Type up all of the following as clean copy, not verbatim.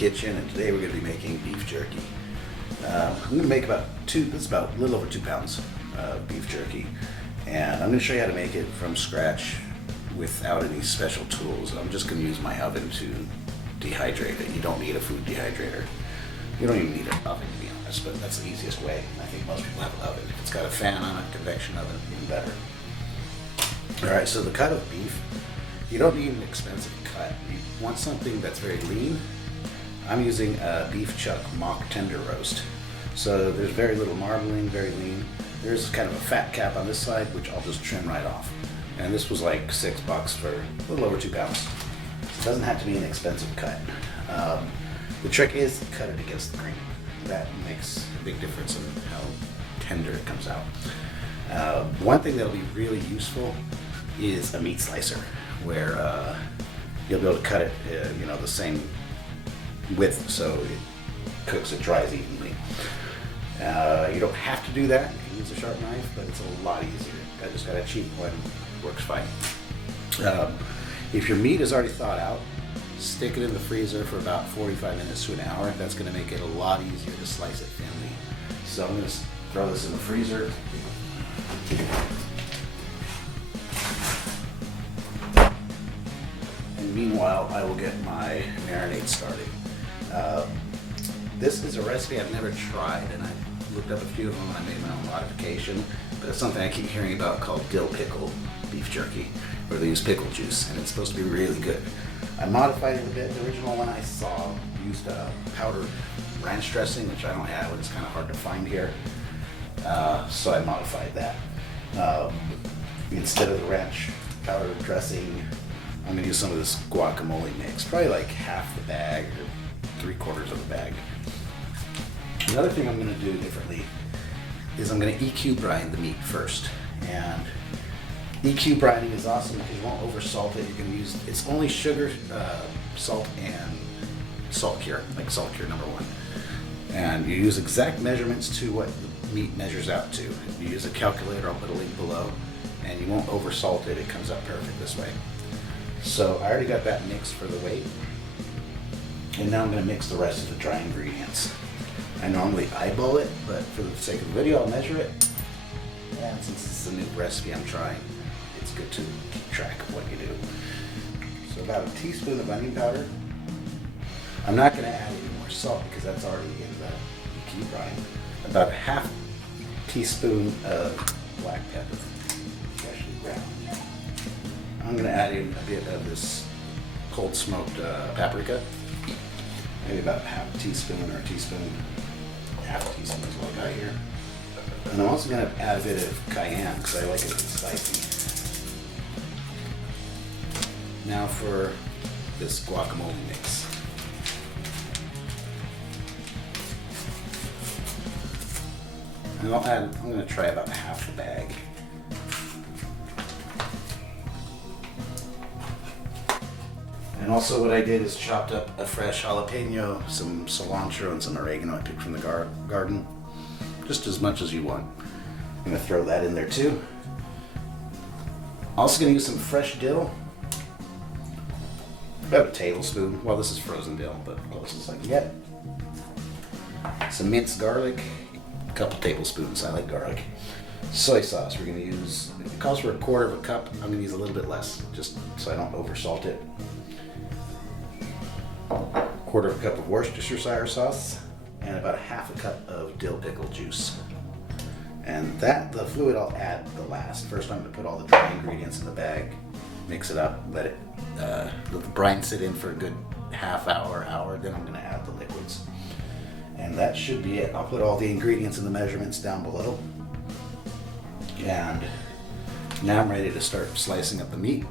kitchen, and today we're going to be making beef jerky. I'm going to make about a little over 2 pounds of beef jerky, and I'm going to show you how to make it from scratch without any special tools. I'm just going to use my oven to dehydrate it. You don't need a food dehydrator. You don't even need an oven, to be honest, but that's the easiest way. I think most people have an oven. If it's got a fan on it, convection oven, even better. Alright, so the cut of beef, you don't need an expensive cut. You want something that's very lean. I'm using a beef chuck mock tender roast. So there's very little marbling, very lean. There's kind of a fat cap on this side, which I'll just trim right off. And this was like $6 for a little over 2 pounds. So it doesn't have to be an expensive cut. The trick is to cut it against the grain. That makes a big difference in how tender it comes out. One thing that'll be really useful is a meat slicer, where you'll be able to cut it, the same width, so it cooks, it dries evenly. You don't have to do that. You can use a sharp knife, but it's a lot easier. I just got a cheap one, works fine. If your meat is already thawed out, stick it in the freezer for about 45 minutes to an hour. That's going to make it a lot easier to slice it thinly. So I'm going to throw this in the freezer. And meanwhile, I will get my marinade started. This is a recipe I've never tried, and I looked up a few of them and I made my own modification, but it's something I keep hearing about called Dill Pickle beef jerky, where they use pickle juice, and it's supposed to be really good. I modified it a bit. The original one I saw used powdered ranch dressing, which I don't have, and it's kind of hard to find here, so I modified that. Instead of the ranch powdered dressing, I'm going to use some of this guacamole mix, probably like half the bag or 3/4 of the bag. Another thing I'm going to do differently is I'm going to EQ brine the meat first. And EQ brining is awesome because you won't over salt it. You can use, it's only sugar, salt, and salt cure, like salt cure number 1. And you use exact measurements to what the meat measures out to. You use a calculator, I'll put a link below, and you won't over salt it. It comes out perfect this way. So I already got that mixed for the weight. And now I'm going to mix the rest of the dry ingredients. I normally eyeball it, but for the sake of the video, I'll measure it. And since this is a new recipe I'm trying, it's good to keep track of what you do. So about a teaspoon of onion powder. I'm not going to add any more salt because that's already in the EQ brine. About a half teaspoon of black pepper, especially ground. I'm going to add in a bit of this cold smoked paprika. Maybe about half a teaspoon or a teaspoon. Half a teaspoon is what I got here. And I'm also going to add a bit of cayenne because I like it spicy. Now for this guacamole mix. And I'm going to try about half the bag. And also what I did is chopped up a fresh jalapeno, some cilantro, and some oregano I picked from the garden. Just as much as you want. I'm going to throw that in there too. Also going to use some fresh dill. About a tablespoon. Well, this is frozen dill, but closest I can get. Some minced garlic. A couple tablespoons. I like garlic. Soy sauce. We're going to use, it calls for 1/4 cup. I'm going to use a little bit less, just so I don't over salt it. 1/4 cup of Worcestershire sauce, and about 1/2 cup of dill pickle juice. And the fluid I'll add the last. First I'm going to put all the dry ingredients in the bag, mix it up, let the brine sit in for a good half hour, then I'm going to add the liquids. And that should be it. I'll put all the ingredients and the measurements down below. And now I'm ready to start slicing up the meat.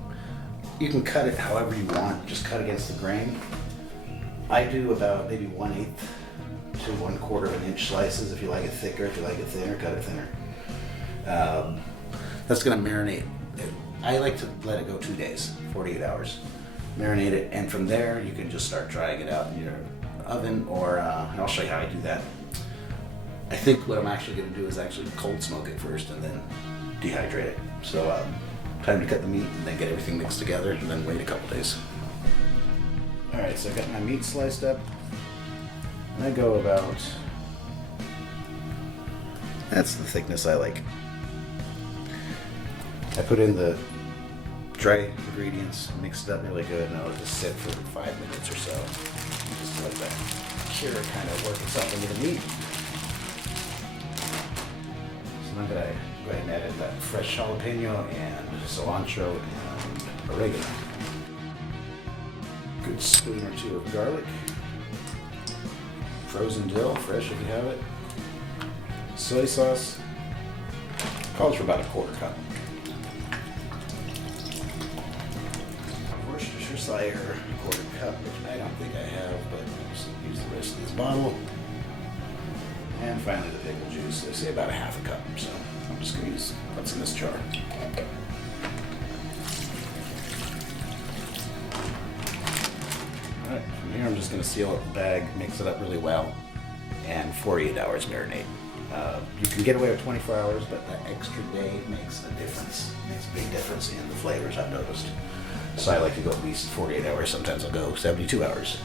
You can cut it however you want, just cut against the grain. I do about maybe 1/8 to 1/4 inch slices. If you like it thicker, if you like it thinner, cut it thinner. That's going to marinate. I like to let it go 2 days, 48 hours. Marinate it, and from there you can just start drying it out in your oven, or and I'll show you how I do that. I think what I'm actually going to do is actually cold smoke it first and then dehydrate it. So time to cut the meat and then get everything mixed together and then wait a couple days. Alright, so I got my meat sliced up. I go about, that's the thickness I like. I put in the dry ingredients, mix it up really good, and I'll just sit for 5 minutes or so. Just let that cure kind of work itself into the meat. So I'm going to go ahead and add in that fresh jalapeno and cilantro and oregano. Good spoon or two of garlic. Frozen dill, fresh if you have it. Soy sauce. Calls for about a quarter-cup. Worcestershire, a quarter-cup, which I don't think I have, but I'll just use the rest of this bottle. And finally the pickle juice. They say about a half a cup, so I'm just going to use what's in this jar. Alright, from here I'm just going to seal up the bag, mix it up really well, and 48 hours marinade. You can get away with 24 hours, but that extra day makes a difference. Makes a big difference in the flavors, I've noticed. So I like to go at least 48 hours. Sometimes I'll go 72 hours.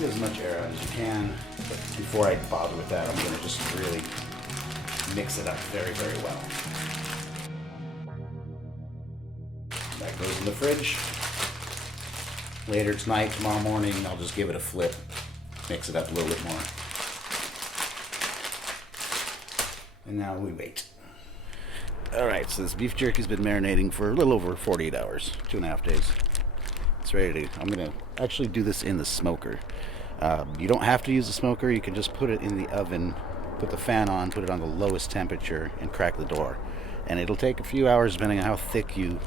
Get as much air out as you can, but before I bother with that, I'm going to just really mix it up very, very well. That goes in the fridge. Later tonight, tomorrow morning, I'll just give it a flip, mix it up a little bit more. And now we wait. Alright, so this beef jerky's been marinating for a little over 48 hours, 2.5 days. It's ready to, I'm going to actually do this in the smoker. You don't have to use the smoker, you can just put it in the oven, put the fan on, put it on the lowest temperature, and crack the door. And it'll take a few hours depending on how thick you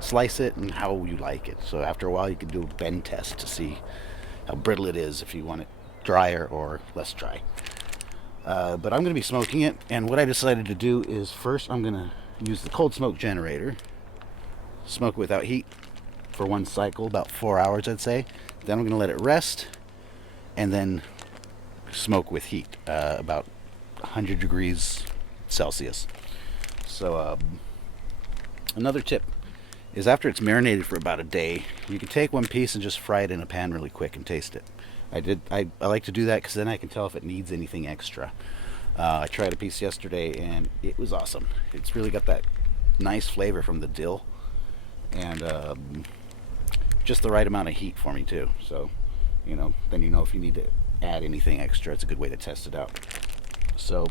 slice it and how you like it. So after a while you can do a bend test to see how brittle it is, if you want it drier or less dry. But I'm going to be smoking it, and what I decided to do is first I'm going to use the cold smoke generator, smoke without heat for one cycle, about 4 hours I'd say. Then I'm going to let it rest, and then smoke with heat, about 100 degrees Celsius. So another tip is after it's marinated for about a day, you can take one piece and just fry it in a pan really quick and taste it. I like to do that because then I can tell if it needs anything extra. I tried a piece yesterday and it was awesome. It's really got that nice flavor from the dill, and just the right amount of heat for me too. So, then you know if you need to add anything extra. It's a good way to test it out. So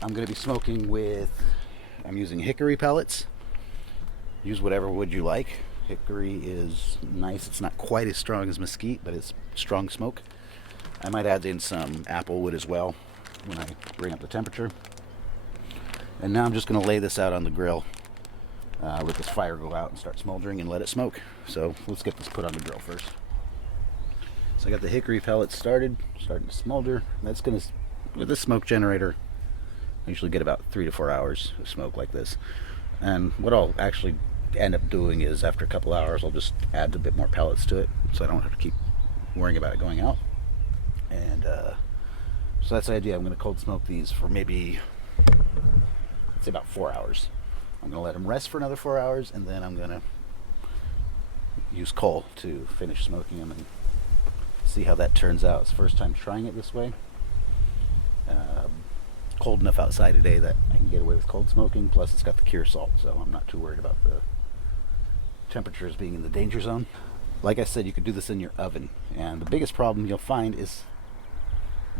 I'm going to be smoking with, I'm using hickory pellets. Use whatever wood you like. Hickory is nice. It's not quite as strong as mesquite, but it's strong smoke. I might add in some apple wood as well when I bring up the temperature. And now I'm just going to lay this out on the grill. Let this fire go out and start smoldering and let it smoke. So let's get this put on the grill first. So I got the hickory pellets starting to smolder. That's going to, with this smoke generator, I usually get about 3 to 4 hours of smoke like this. And what I'll actually end up doing is after a couple hours I'll just add a bit more pellets to it so I don't have to keep worrying about it going out. And so that's the idea. I'm going to cold smoke these for maybe, let's say about 4 hours. I'm going to let them rest for another 4 hours, and then I'm going to use coal to finish smoking them and see how that turns out. It's the first time trying it this way. Cold enough outside today that I can get away with cold smoking, plus it's got the cure salt, so I'm not too worried about the temperatures being in the danger zone. Like I said, you could do this in your oven, and the biggest problem you'll find is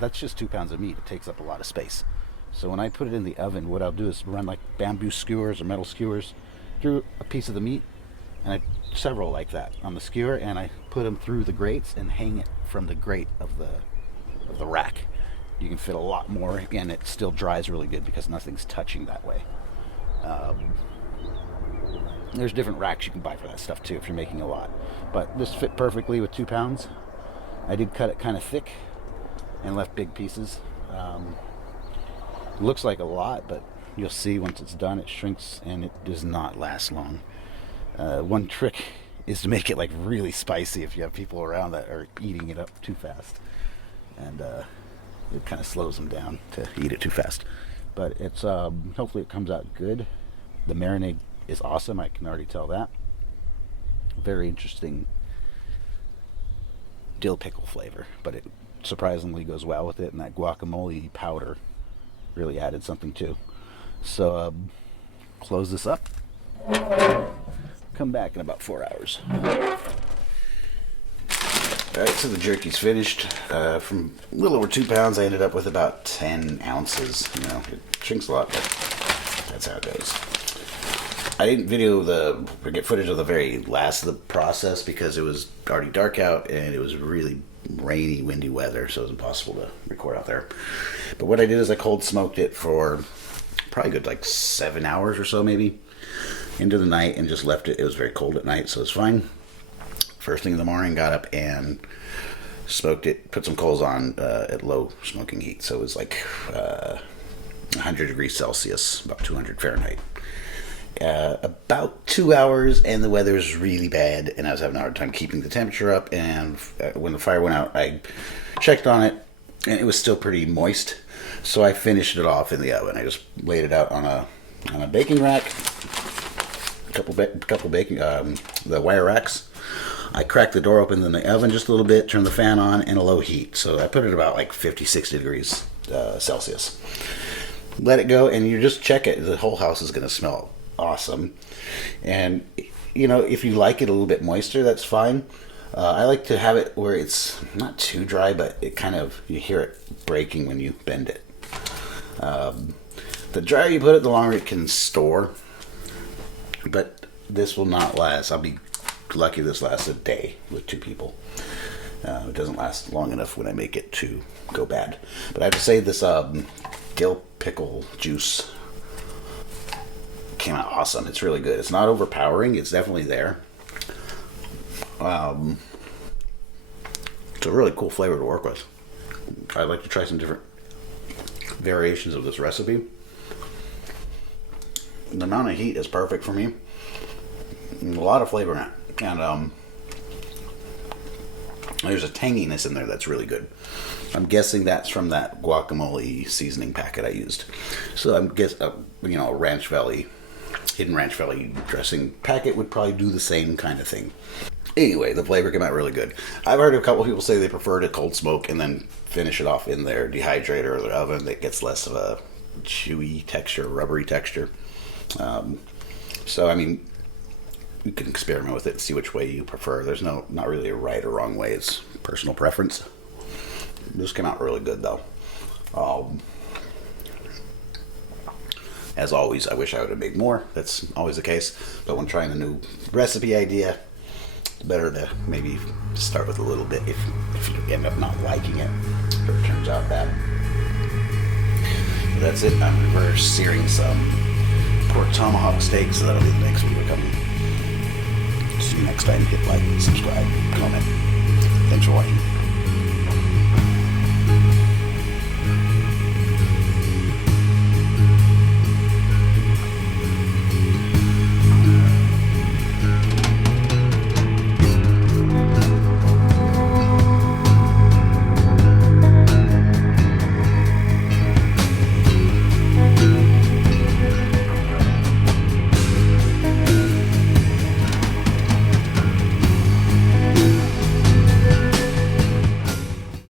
that's just 2 pounds of meat. It takes up a lot of space. So when I put it in the oven, what I'll do is run like bamboo skewers or metal skewers through a piece of the meat, and I several like that on the skewer, and I put them through the grates and hang it from the grate of the rack. You can fit a lot more, and it still dries really good because nothing's touching that way. There's different racks you can buy for that stuff too if you're making a lot, but this fit perfectly with 2 pounds. I did cut it kind of thick and left big pieces. It looks like a lot, but you'll see once it's done it shrinks and it does not last long. One trick is to make it like really spicy if you have people around that are eating it up too fast, and it kind of slows them down to eat it too fast. But it's hopefully it comes out good. The marinade is awesome, I can already tell that. Very interesting dill pickle flavor, but it surprisingly goes well with it, and that guacamole powder really added something too. So close this up, come back in about 4 hours. Alright, so the jerky's finished. From a little over 2 pounds, I ended up with about 10 ounces. You know, it shrinks a lot, but that's how it goes. I didn't get footage of the very last of the process because it was already dark out and it was really rainy, windy weather, so it was impossible to record out there. But what I did is I cold smoked it for probably good like 7 hours or so, maybe, into the night, and just left it. It was very cold at night, so it's fine. First thing in the morning, got up and smoked it, put some coals on at low smoking heat. So it was like 100 degrees Celsius, about 200 Fahrenheit. About 2 hours, and the weather was really bad, and I was having a hard time keeping the temperature up. And when the fire went out, I checked on it, and it was still pretty moist. So I finished it off in the oven. I just laid it out on a baking rack, a couple baking the wire racks. I cracked the door open in the oven just a little bit, turned the fan on, and a low heat. So I put it about like 50, 60 degrees Celsius. Let it go, and you just check it. The whole house is going to smell awesome. And, you know, if you like it a little bit moister, that's fine. I like to have it where it's not too dry, but it kind of, you hear it breaking when you bend it. The drier you put it, the longer it can store. But this will not last. I'll be lucky this lasts a day with 2 people. It doesn't last long enough when I make it to go bad. But I have to say, this dill pickle juice came out awesome. It's really good. It's not overpowering. It's definitely there. It's a really cool flavor to work with. I'd like to try some different variations of this recipe. The amount of heat is perfect for me. And a lot of flavor in it. And there's a tanginess in there that's really good. I'm guessing that's from that guacamole seasoning packet I used. So I'm guessing, you know, Hidden Ranch Valley dressing packet would probably do the same kind of thing. Anyway, the flavor came out really good. I've heard a couple people say they prefer to cold smoke and then finish it off in their dehydrator or their oven. That gets less of a chewy texture, rubbery texture. So, I mean, you can experiment with it and see which way you prefer. There's not really a right or wrong way. It's personal preference. This came out really good, though. As always, I wish I would have made more. That's always the case. But when trying a new recipe idea, it's better to maybe start with a little bit if you end up not liking it or it turns out bad. But that's it. We're searing some pork tomahawk steak, so that'll be the next video coming. See you next time. Hit like, subscribe, comment. Thanks for watching.